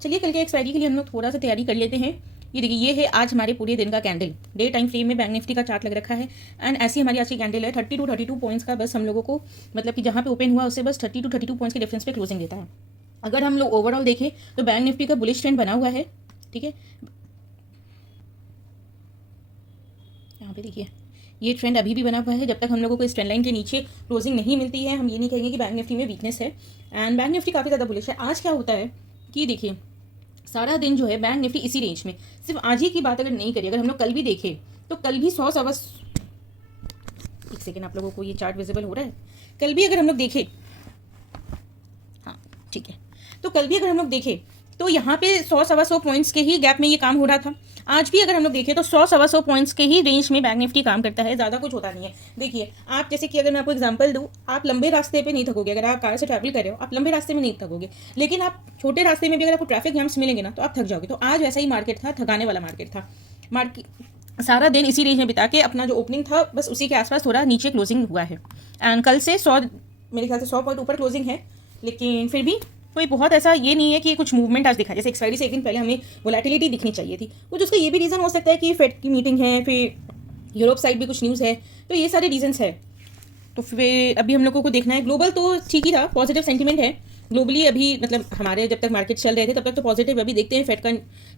चलिए कल के एक्सपायरी के लिए हम लोग थोड़ा सा तैयारी कर लेते हैं। ये देखिए, ये है आज हमारे पूरे दिन का कैंडल। डे टाइम फ्रेम में बैंक निफ्टी का चार्ट लग रखा है एंड ऐसी हमारी आज की कैंडल है। 32 पॉइंट्स का बस हम लोगों को, मतलब कि जहाँ पे ओपन हुआ उससे बस 32 पॉइंट्स के डिफरेंस पे क्लोजिंग देता है। अगर हम लोग ओवरऑल देखें तो बैंक निफ्टी का बुलिश ट्रेंड बना हुआ है। ठीक है, यहाँ पे देखिए ये ट्रेंड अभी भी बना हुआ है। जब तक हम लोगों को इस ट्रेंड लाइन के नीचे क्लोजिंग नहीं मिलती है, हम ये नहीं कहेंगे कि बैंक निफ्टी में वीकनेस है। एंड बैंक निफ्टी काफ़ी ज़्यादा बुलिश है। आज क्या होता है कि देखिए, सारा दिन जो है बैंक निफ्टी इसी रेंज में, सिर्फ आज ही की बात अगर नहीं करिए, अगर हम लोग कल भी देखें तो कल भी 100 सवा, एक सेकेंड, आप लोगों को ये चार्ट विजिबल हो रहा है? कल भी अगर हम लोग देखें, हाँ ठीक है, तो कल भी अगर हम लोग देखें तो यहाँ पे 100 सवा 100 पॉइंट्स के ही गैप में ये काम हो रहा था। आज भी अगर हम लोग देखें तो 100 सवा 100 पॉइंट्स के ही रेंज में बैंक निफ्टी काम करता है, ज़्यादा कुछ होता नहीं है। देखिए आप, जैसे कि अगर मैं आपको एग्जांपल दूँ, आप लंबे रास्ते पे नहीं थकोगे। अगर आप कार से ट्रैवल कर रहे हो, आप लंबे रास्ते में नहीं थकोगे, लेकिन आप छोटे रास्ते में भी अगर आपको ट्रैफिक जैम्स मिलेंगे ना, तो आप थक जाओगे। तो आज वैसा ही मार्केट था, थकाने वाला मार्केट था। मार्केट सारा दिन इसी रेंज में बिता के अपना जो ओपनिंग था बस उसी के आसपास थोड़ा नीचे क्लोजिंग हुआ है। एंड कल से 100, मेरे ख्याल से 100 पॉइंट ऊपर क्लोजिंग है, लेकिन फिर भी कोई बहुत ऐसा ये नहीं है कि कुछ मूवमेंट आज दिखा। जैसे एक्सपायरी से एक दिन पहले हमें वोलेटिलिटी दिखनी चाहिए थी, कुछ उसका ये भी रीज़न हो सकता है कि फेड की मीटिंग है, फिर यूरोप साइड भी कुछ न्यूज़ है, तो ये सारे रीजंस है। तो फिर अभी हम लोगों को देखना है। ग्लोबल तो ठीक ही था, पॉजिटिव सेंटीमेंट है ग्लोबली अभी, मतलब हमारे जब तक मार्केट चल रहे थे तब तक तो पॉजिटिव। अभी देखते हैं फेड का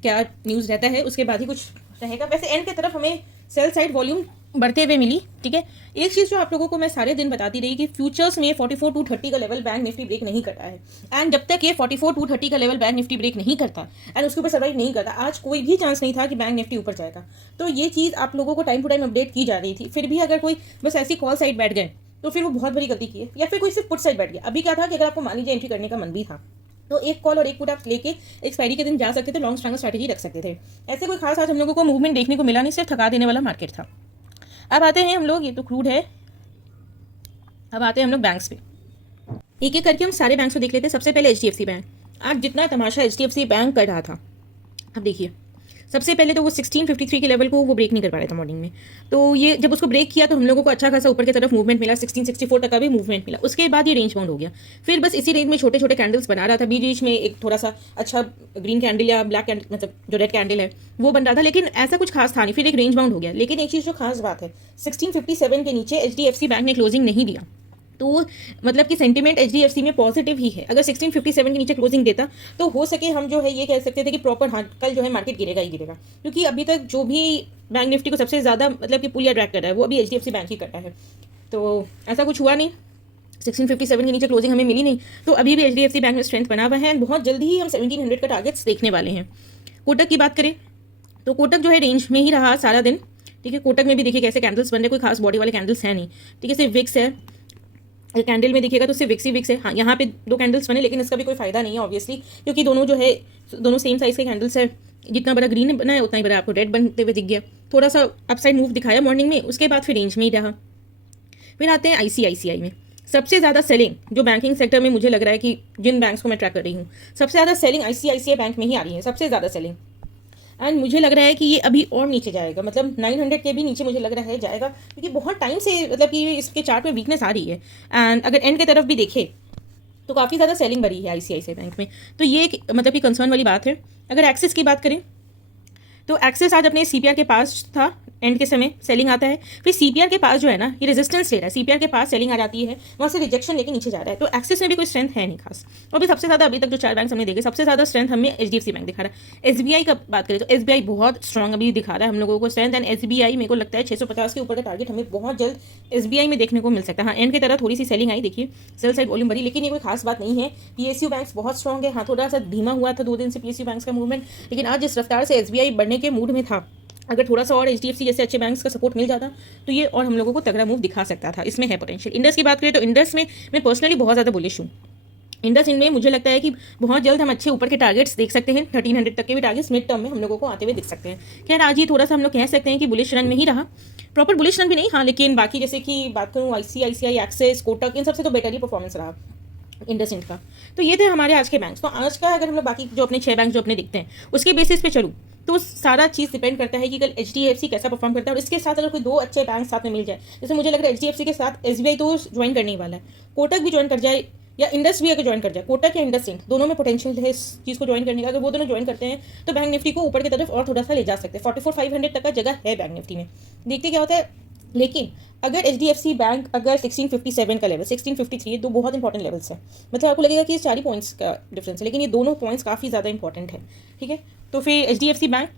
क्या न्यूज़ रहता है, उसके बाद ही कुछ रहेगा। वैसे एंड की तरफ हमें सेल साइड वॉल्यूम बढ़ते हुए मिली। ठीक है, एक चीज़ जो आप लोगों को मैं सारे दिन बताती रही कि फ्यूचर्स में 44,230 का लेवल बैंक निफ्टी ब्रेक नहीं करता है। एंड जब तक ये 44,230 का लेवल बैंक निफ्टी ब्रेक नहीं करता एंड उसके ऊपर सर्वाइव नहीं करता, आज कोई भी चांस नहीं था कि बैंक निफ्टी ऊपर जाएगा। तो ये चीज़ आप लोगों को टाइम टू टाइम अपडेट की जा रही थी। फिर भी अगर कोई बस ऐसी कॉल साइड बैठ गए तो फिर वो बहुत बड़ी गलती की है, या फिर कोई सिर्फ पुट साइड बैठ गया। अभी क्या था कि अगर आपको मान लीजिए एंट्री करने का मन भी था तो एक कॉल और एक पुट आप लेके एक्सपायरी के दिन जा सकते थे, लॉन्ग स्ट्रैंगल स्ट्रैटेजी रख सकते थे। ऐसे कोई खास आज हम लोगों को मूवमेंट देखने को मिला नहीं, सिर्फ थका देने वाला मार्केट था। अब आते हैं हम लोग, ये तो क्रूड है, अब आते हैं हम लोग बैंक्स पे। एक एक करके हम सारे बैंक्स को देख लेते हैं। सबसे पहले HDFC बैंक। आज जितना तमाशा HDFC बैंक कर रहा था, अब देखिए सबसे पहले तो वो 1653 के लेवल को वो ब्रेक नहीं कर पा रहा था मॉर्निंग में। तो ये जब उसको ब्रेक किया तो हम लोगों को अच्छा खासा ऊपर की तरफ मूवमेंट मिला, 1664 तक का भी मूवमेंट मिला। उसके बाद ये रेंज बाउंड हो गया। फिर बस इसी रेंज में छोटे छोटे कैंडल्स बना रहा था। बीच बीच में एक थोड़ा सा अच्छा ग्रीन कैंडल या ब्लैक कैंडल, मतलब जो रेड कैंडल है वो बन रहा था, लेकिन ऐसा कुछ खास था नहीं। फिर एक रेंज बाउंड हो गया। लेकिन एक चीज़ जो खास बात है, 1657 के नीचे HDFC बैंक ने क्लोजिंग नहीं दिया। तो मतलब कि सेंटीमेंट HDFC में पॉजिटिव ही है। अगर 1657 के नीचे क्लोजिंग देता तो हो सके हम जो है ये कह सकते थे कि प्रॉपर, हाँ कल जो है मार्केट गिरेगा ही गिरेगा, क्योंकि अभी तक जो भी बैंक निफ्टी को सबसे ज़्यादा मतलब कि पुल या ड्रैग कर रहा है वो अभी HDFC बैंक ही कर रहा है। तो ऐसा कुछ हुआ नहीं, 1657 के नीचे क्लोजिंग हमें मिली नहीं, तो अभी भी HDFC बैंक में स्ट्रेंथ बना हुआ है। बहुत जल्दी ही हम 1700 का टारगेट्स देखने वाले हैं। कोटक की बात करें तो कोटक जो है रेंज में ही रहा सारा दिन। ठीक है, कोटक में भी देखिए कैसे कैंडल्स बन रहे, कोई खास बॉडी वाले कैंडल्स हैं नहीं। ठीक है, सिर्फ विक्स है। कैंडल में देखिएगा तो सिर्फ विक्स ही विक्स है। हाँ, यहाँ पे 2 कैंडल्स बने, लेकिन इसका भी कोई फायदा नहीं है ऑब्वियसली, क्योंकि दोनों जो है दोनों सेम साइज के कैंडल्स है। जितना बड़ा ग्रीन बना है उतना ही बड़ा आपको रेड बनते हुए दिख गया। थोड़ा सा अपसाइड मूव दिखाया मॉर्निंग में, उसके बाद फिर रेंज में ही रहा। फिर आते हैं ICICI में। सबसे ज़्यादा सेलिंग जो बैंकिंग सेक्टर में मुझे लग रहा है कि जिन बैंक्स को मैं ट्रैक कर रही हूँ, सबसे ज़्यादा सेलिंग ICICI बैंक में ही आ रही है, सबसे ज़्यादा सेलिंग। एंड मुझे लग रहा है कि ये अभी और नीचे जाएगा, मतलब 900 के भी नीचे मुझे लग रहा है जाएगा, क्योंकि बहुत टाइम से मतलब कि इसके चार्ट में वीकनेस आ रही है। एंड अगर एंड की तरफ भी देखें तो काफ़ी ज़्यादा सेलिंग बढ़ी है ICICI बैंक में। तो ये एक मतलब कि कंसर्न वाली बात है। अगर एक्सिस की बात करें तो एक्सिस आज अपने CPR के पास था, एंड के समय सेलिंग आता है। फिर CPR के पास जो है ना, ये रेजिस्टेंस ले रहा है, CPR के पास सेलिंग आ जाती है, वहाँ से रिजेक्शन लेके नीचे जा रहा है। तो एक्सिस में भी कोई स्ट्रेंथ है नहीं खास। और भी सबसे ज़्यादा अभी तक जो 4 बैंक हमने देखे, सबसे ज़्यादा स्ट्रेंथ हमें HDFC बैंक दिखा रहा है। SBI का बात करें तो SBI बहुत स्ट्रॉन्ग अभी दिखा रहा है हम लोगों को स्ट्रेंथ। एंड SBI मेरे को लगता है 650 के ऊपर का टारगेट हमें बहुत जल्द SBI में देखने को मिल सकता है। हाँ, एंड की तरह थोड़ी सी सेलिंग आई, देखिए सेल साइड वॉल्यूम बढ़ी, लेकिन ये कोई खास बात नहीं है। PSU बैंक्स बहुत स्ट्रॉन्ग है। हाँ, थोड़ा सा धीमा हुआ था 2 दिन से PSU बैंक्स का मूवमेंट, लेकिन आज जिस रफ्तार से SBI बढ़ने के मूड में था, अगर थोड़ा सा और HDFC जैसे अच्छे बैंक्स का सपोर्ट मिल जाता तो ये और हम लोगों को तगड़ा मूव दिखा सकता था। इसमें है पोटेंशियल। इंडस की बात करें तो इंडस में मैं पर्सनली बहुत ज़्यादा बुलिश हूँ। इंडस में मुझे लगता है कि बहुत जल्द हम अच्छे ऊपर के टारगेट्स देख सकते हैं। 1300 तक के भी टारगेट्स मिड टर्म में हम लोगों को आते हुए दिख सकते हैं। खैर आज ही थोड़ा सा हम लोग कह सकते हैं कि बुलिश रन में ही रहा, प्रॉपर बुलिश रन भी नहीं, हाँ, लेकिन बाकी जैसे कि बात करूँ ICICI, एक्सिस, कोटक, इन सबसे तो बेटर ही परफॉर्मेंस रहा इंडसइंड का। तो ये थे हमारे आज के बैंक्स। तो आज का अगर हम लोग बाकी जो अपने 6 बैंक जो अपने दिखते हैं उसके बेसिस पे चलूँ तो सारा चीज़ डिपेंड करता है कि कल HDFC कैसा परफॉर्म करता है। और इसके साथ अगर कोई 2 अच्छे बैंक साथ में मिल जाए, जैसे मुझे लग रहा है HDFC के साथ SBI तो ज्वाइन करने ही वाला है, कोटक भी ज्वाइन कर जाए, या इंडस भी अगर ज्वाइन कर जाए, कोटक या इंडस इंड दोनों में पोटेंशियल है इस चीज़ को ज्वाइन करने का। अगर वो दोनों ज्वाइन करते हैं तो बैंक निफ्टी को ऊपर की तरफ और थोड़ा सा ले जा सकते हैं। 44,500 तक का जगह है बैंक निफ्टी में, देखते क्या होता है। लेकिन अगर HDFC बैंक अगर 1657 का लेवल, 1653, दो बहुत इंपॉर्टेंट लेवल्स है। मतलब आपको लगेगा कि ये 4 पॉइंट्स का डिफरेंस है, लेकिन ये दोनों पॉइंट्स काफ़ी ज़्यादा इंपॉर्टेंट है, ठीक है। तो फिर HDFC बैंक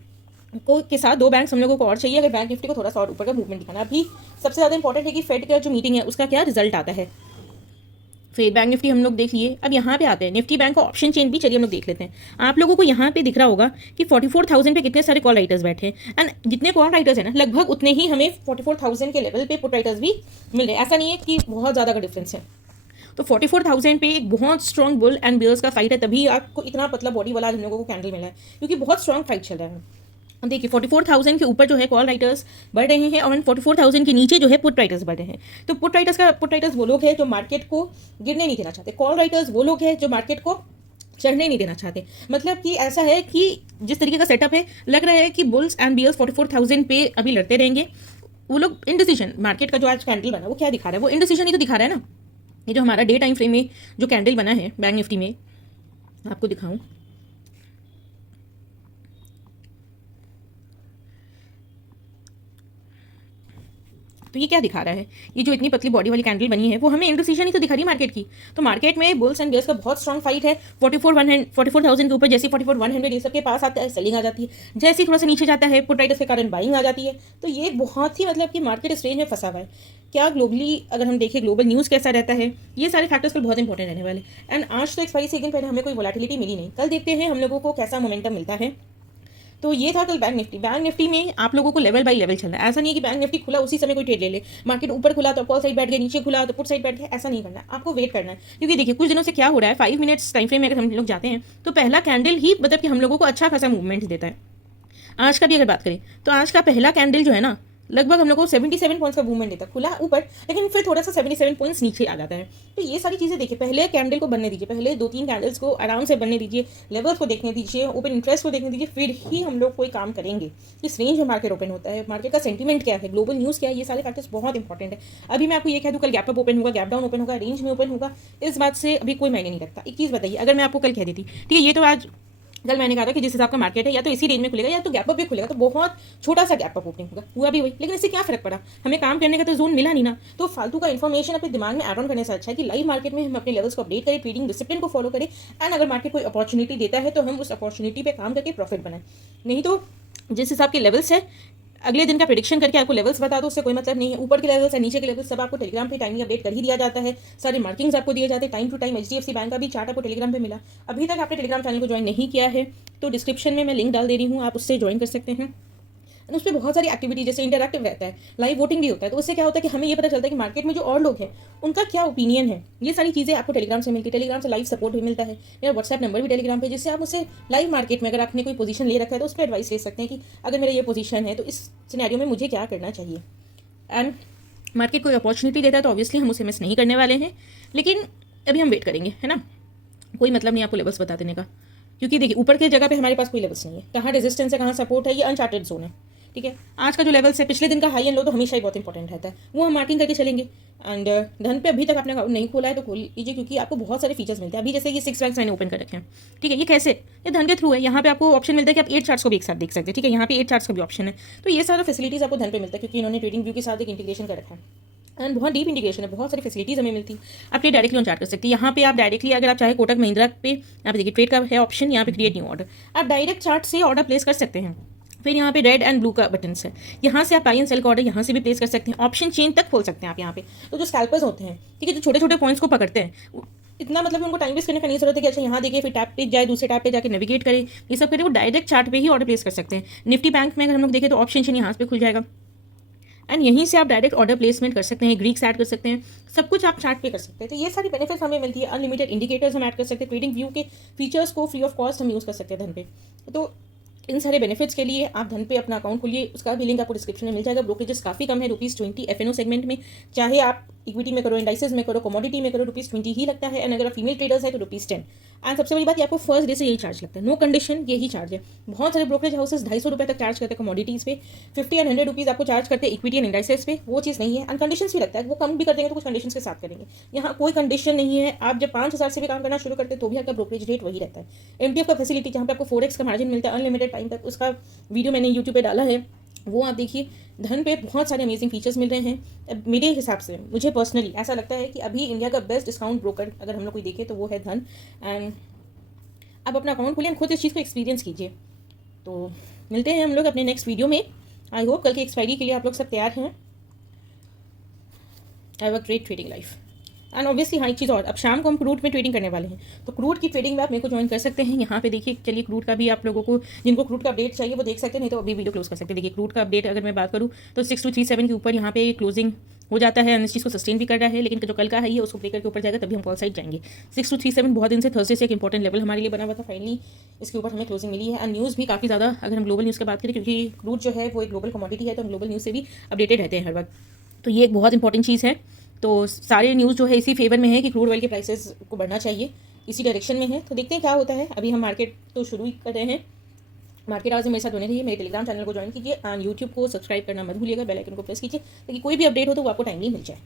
को के साथ 2 बैंक हम लोगों को और चाहिए अगर बैंक निफ्टी को थोड़ा सा और ऊपर का मूवमेंट दिखाना। अभी सबसे ज़्यादा इंपॉर्टेंट है कि फेड का जो मीटिंग है उसका क्या रिजल्ट आता है। फिर बैंक निफ्टी हम लोग देख लिए, अब यहाँ पे आते हैं निफ्टी बैंक का ऑप्शन चेन भी चलिए हम लोग देख लेते हैं। आप लोगों को यहाँ पे दिख रहा होगा कि 44,000 पे कितने सारे कॉल राइटर्स बैठे हैं, एंड जितने कॉल राइटर्स हैं ना लगभग उतने ही हमें 44,000 के लेवल पे पुट राइटर्स भी मिल रहे हैं। ऐसा नहीं है कि बहुत ज़्यादा का डिफरेंस है। तो 44,000 पे एक बहुत स्ट्रॉन्ग बुल एंड बियर्स का फाइट है, तभी आपको इतना पतला बॉडी वाला हम लोगों को कैंडल मिला है, क्योंकि बहुत स्ट्रॉन्ग फाइट चल रहा है। अब देखिए 44,000 के ऊपर जो है कॉल राइटर्स बढ़ रहे हैं और 44,000 के नीचे जो है पुट राइटर्स बढ़ रहे हैं। तो पुट राइटर्स वो लोग हैं जो मार्केट को गिरने नहीं देना चाहते, कॉल राइटर्स वो लोग हैं जो मार्केट को चढ़ने नहीं देना चाहते। मतलब कि ऐसा है कि जिस तरीके का सेटअप है, लग रहा है कि बुल्स एंड बियर्स 44,000 पे अभी लड़ते रहेंगे। वो लोग इनडिसीजन, मार्केट का जो आज कैंडल बना वो क्या दिखा रहा है, वो इनडिसीजन ही तो दिखा रहा है ना। ये जो हमारा डे टाइम फ्रेम में जो कैंडल बना है बैंक निफ्टी में, आपको दिखाऊं, तो ये क्या दिखा रहा है, ये जो इतनी पतली बॉडी वाली कैंडल बनी है वो हमें इंडिसीजन ही तो दिखा रही है मार्केट की। तो मार्केट में बुल्स एंड बियर्स का बहुत स्ट्रॉन्ग फाइट है। 44,000 के ऊपर जैसे 44,100 ये सब के पास आता है सेलिंग आ जाती है, जैसे ही थोड़ा सा नीचे जाता है पुट राइटर्स के कारण बाइंग आ जाती है। तो ये बहुत ही मतलब कि मार्केट इस रेंज में फंसा हुआ है। क्या ग्लोबली अगर हम देखें ग्लोबल न्यूज़ कैसा रहता है, ये सारे फैक्टर्स कल बहुत इंपॉर्टेंट रहने वाले। एंड आज तो एक्सपायरी से एक दिन पहले हमें कोई वोलेटिलिटी मिली नहीं, कल देखते हैं हम लोगों को कैसा मोमेंटम मिलता है। तो ये था कल बैंक निफ्टी। बैंक निफ्टी में आप लोगों को लेवल बाय लेवल चलना है। ऐसा नहीं है कि बैंक निफ्टी खुला उसी समय कोई ट्रेड ले ले, मार्केट ऊपर खुला तो कॉल साइड बैठ गया, नीचे खुला तो पुट साइड बैठ गया, ऐसा नहीं करना है। आपको वेट करना है, क्योंकि देखिए कुछ दिनों से क्या हो रहा है, 5 मिनट्स टाइम फ्रेम में अगर हम लोग जाते हैं तो पहला कैंडल ही मतलब कि हम लोगों को अच्छा खासा मूवमेंट देता है। आज का भी अगर बात करें तो आज का पहला कैंडल जो है ना लगभग हम लोग को 77 पॉइंट्स का मूवमेंट देता है, खुला ऊपर लेकिन फिर थोड़ा सा 77 पॉइंट्स नीचे आ जाता है। तो ये सारी चीज़ें देखिए, पहले कैंडल को बनने दीजिए, पहले 2-3 कैंडल्स को आराम से बनने दीजिए, लेवल्स को देखने दीजिए, ओपन इंटरेस्ट को देखने दीजिए, फिर ही हम लोग कोई काम करेंगे। इस रेंज में मार्केट ओपन होता है, मार्केट का सेंटीमेंट क्या है, ग्लोबल न्यूज़ क्या है, ये सारे फैक्टर्स बहुत इंपॉर्टेंट है। अभी मैं आपको ये कह दूँ कल गैप अप ओपन होगा, गैप डाउन ओपन होगा, रेंज में ओपन होगा, इस बात से अभी कोई मायने नहीं रखता। एक चीज़ बताइए, अगर मैं आपको कल कह देती ठीक है ये तो आज कल मैंने कहा था कि जिस हिसाब का मार्केट है या तो इसी रेंज में खुलेगा या तो गैप अप भी खुलेगा, तो बहुत छोटा सा गैप अप ओपनिंग होगा, हुआ भी वही। लेकिन इससे क्या फर्क पड़ा, हमें काम करने का तो जोन मिला नहीं ना। तो फालतू का इन्फॉर्मेशन अपने दिमाग में ऐड ऑन करने से अच्छा है कि लाइव मार्केट में हम अपने लेवल्स को अपडेट करें, ट्रेडिंग डिसिप्लिन को फॉलो करें, एंड अगर मार्केट कोई अपॉर्चुनिटी देता है तो हम उस अपॉर्चुनिटी पर काम करके प्रॉफिट बनाएं। नहीं तो जिस हिसाब के लेवल्स है अगले दिन का प्रेडिक्शन करके आपको लेवल्स बता दो, उससे कोई मतलब नहीं है। ऊपर के लेवल्स है नीचे के लेवल्स सब आपको टेलीग्राम पे टाइमली अपडेट कर ही दिया जाता है, सारे मार्किंग्स आपको दिए जाते हैं time to time. HDFC bank का भी चार्ट आपको टेलीग्राम पे मिला। अभी तक आपने टेलीग्राम चैनल को ज्वाइन नहीं किया है तो डिस्क्रिप्शन में मैं लिंक डाल दे रही हूँ, आप उससे ज्वाइन कर सकते हैं। उस पर बहुत सारी एक्टिविटी जैसे इंटरैक्टिव रहता है, लाइव वोटिंग भी होता है, तो उससे क्या होता है कि हमें ये पता चलता है कि मार्केट में जो और लोग हैं उनका क्या ओपिनियन है। ये सारी चीज़ें आपको टेलीग्राम से मिलती है, टेलीग्राम से लाइव सपोर्ट भी मिलता है, मेरा व्हाट्सएप नंबर भी टेलीग्राम पे, जिससे आप उससे लाइव मार्केट में अगर आपने कोई पोजीशन ले रखा है तो उस पर एडवाइस ले सकते हैं कि अगर मेरा ये पोजीशन है तो इस सिनेरियो में मुझे क्या करना चाहिए। एंड मार्केट कोई अपॉर्चुनिटी देता है तो ऑब्वियसली हम उसे मिस नहीं करने वाले हैं, लेकिन अभी हम वेट करेंगे, है ना। कोई मतलब नहीं आपको लेवल्स बता देने का, क्योंकि देखिए ऊपर की जगह पे हमारे पास कोई लेवल्स नहीं है, कहाँ रेजिस्टेंस है कहाँ सपोर्ट है, ये अनचार्टेड जोन है, ठीक है। आज का जो लेवल है पिछले दिन का हाई एंड लो तो हमेशा ही बहुत इंपॉर्टेंट रहता है, वो हम मार्किंग करके चलेंगे। एंड धन पे अभी तक आपने नहीं खोला है तो खोल लीजिए, क्योंकि आपको बहुत सारे फीचर्स मिलते हैं। अभी जैसे ये 6 बैंक्स मैंने ओपन कर रखे हैं, ठीक है। ये कैसे, ये धन के थ्रू है। यहाँ पे आपको ऑप्शन मिलता है कि आप 8 चार्ट्स को भी एक साथ देख सकते हैं, ठीक है। यहाँ पे 8 चार्ट्स का भी ऑप्शन है। तो ये सारा फैसिलिटीज़ आपको धन पे मिलता है, क्योंकि इन्होंने ट्रेडिंग व्यू के साथ एक इंटीग्रेशन कर रखा है एंड बहुत डीप इंटीग्रेशन है, बहुत सारी फैसिलिटीज़ हमें मिलती है। आप ये डायरेक्टली ऑन चार्ट कर सकते हैं। यहाँ पे आप डायरेक्टली अगर आप चाहे कोटक महिंद्रा पे यहाँ पे देखिए ट्रेड का है ऑप्शन, यहाँ पे क्रिएट न्यू ऑर्डर, आप डायरेक्ट चार्ट से ऑर्डर प्लेस कर सकते हैं। फिर यहाँ पे रेड एंड ब्लू का बटन है, यहाँ से आप बाई एंड सेल का ऑर्डर यहाँ से भी प्लेस कर सकते हैं। ऑप्शन चेन तक खोल सकते हैं आप यहाँ पे। तो जो स्कैल्पर्स होते हैं, ठीक है, जो छोटे छोटे पॉइंट्स को पकड़ते हैं, इतना मतलब उनको टाइम वेस्ट करने का नहीं जरूरत है कि अच्छा यहाँ देखिए फिर टैप पे जाए दूसरे टैप पे जाके नेविगेट करें, ये सब करें। वो डायरेक्ट चार्ट पे ही ऑर्डर प्लेस कर सकते हैं। निफ्टी बैंक में अगर हम लोग देखें तो ऑप्शन चेन यहाँ पे खुल जाएगा एंड यहीं से आप डायरेक्ट ऑर्डर प्लेसमेंट कर सकते हैं, ग्रीक्स ऐड कर सकते हैं, सब कुछ आप चार्ट पे कर सकते हैं। तो ये सारी बेनिफिट्स हमें मिलती है। अनलिमिटेड इंडिकेटर्स हम ऐड कर सकते हैं, ट्रेडिंग व्यू के फीचर्स को फ्री ऑफ कॉस्ट हम यूज़ कर सकते हैं धन पे। तो इन सारे बेनिफिट्स के लिए आप धन पे अपना अकाउंट खोलिए, उसका भी लिंक आपको डिस्क्रिप्शन में मिल जाएगा। ब्रोकरेजेस काफ़ी कम है, ₹20 FNO सेगमेंट में, चाहे आप इक्विटी में करो, इंडाइसेस में करो, कमोडिटी में करो, ₹20 ही लगता है। एंड अगर आप फीमेल ट्रेडर्स है तो ₹10। एंड सबसे बड़ी बात, ये आपको फर्स्ट डे से यही चार्ज लगता है, नो कंडीशन, यही चार्ज है। बहुत सारे ब्रोकरेज हाउसेस 250 रुपये तक चार्ज करते हैं कमोडिटीज़ पे, 50 एंड 100 रुपीज़ आपको चार्ज करते हैं इक्विटी एंड इंडाइसेस पे। वो चीज़ नहीं है। एंड कंडीशंस भी लगता है, वो कम भी कर देंगे तो कुछ कंडीशंस के साथ करेंगे। यहाँ कोई कंडीशन नहीं है। आप जब 5,000 से भी काम करना शुरू करते हैं तो भी आपका ब्रोकरेज रेट वही रहता है। MTF का फैसिलिटी जहाँ पे आपको 4x का मार्जिन मिलता है अनलिमिटेड टाइम तक, उसका वीडियो मैंने यूट्यूब पे डाला है, वो आप देखिए। धन पे बहुत सारे अमेजिंग फीचर्स मिल रहे हैं। मेरे हिसाब से, मुझे पर्सनली ऐसा लगता है कि अभी इंडिया का बेस्ट डिस्काउंट ब्रोकर अगर हम लोग कोई देखें तो वो है धन। एंड आप अपना अकाउंट खोलिए, खुद इस चीज़ को एक्सपीरियंस कीजिए। तो मिलते हैं हम लोग अपने नेक्स्ट वीडियो में। आई होप कल की एक्सपायरी के लिए आप लोग सब तैयार हैं। Have a great trading life. And obviously हाँ, एक चीज़ और, अब शाम को हम क्रूड में ट्रेडिंग करने वाले हैं, तो क्रूड की ट्रेडिंग में आप मेरे को ज्वाइन कर सकते हैं। यहाँ पे देखिए, चलिए क्रूड का भी आप लोगों को, जिनको क्रूड का अपडेट चाहिए वो देख सकते हैं, नहीं तो अभी वीडियो क्लोज कर सकते हैं। देखिए क्रूड का अपडेट अगर मैं बात करूँ तो 6237 के ऊपर यहाँ पे क्लोजिंग हो जाता है। इस चीज़ को सस्टेन भी कर रहा है, लेकिन जो कल का है ये उसको ब्रेकर के ऊपर जाएगा तभी हम कॉल साइड जाएंगे। 6237 बहुत दिन से थर्सडे से एक इंपॉर्टेंट लेवल हमारे लिए बना हुआ था। फाइनली इसके ऊपर हमें क्लोजिंग मिली है। एंड न्यूज़ भी काफ़ी ज़्यादा, अगर हम ग्लोबल न्यूज़ की बात करें, क्योंकि क्रूड जो है वो एक ग्लोबल कमोडिटी है, तो हम ग्लोबल न्यूज़ से भी अपडेटेड रहते हैं हर वक्त। तो ये एक बहुत इंपॉर्टेंट चीज़ है। तो सारे न्यूज़ जो है इसी फेवर में है कि क्रूड ऑयल के प्राइसेस को बढ़ना चाहिए, इसी डायरेक्शन में है। तो देखते हैं क्या होता है। अभी हम मार्केट तो शुरू ही कर रहे हैं। मार्केट आवर्स में मेरे साथ बने रहिए, मेरे टेलीग्राम चैनल को ज्वाइन कीजिए, एंड यूट्यूब को सब्सक्राइब करना मत भूलिएगा, बेल आइकन को प्रेस कीजिए ताकि कोई भी अपडेट हो तो वो आपको टाइमली मिल जाए।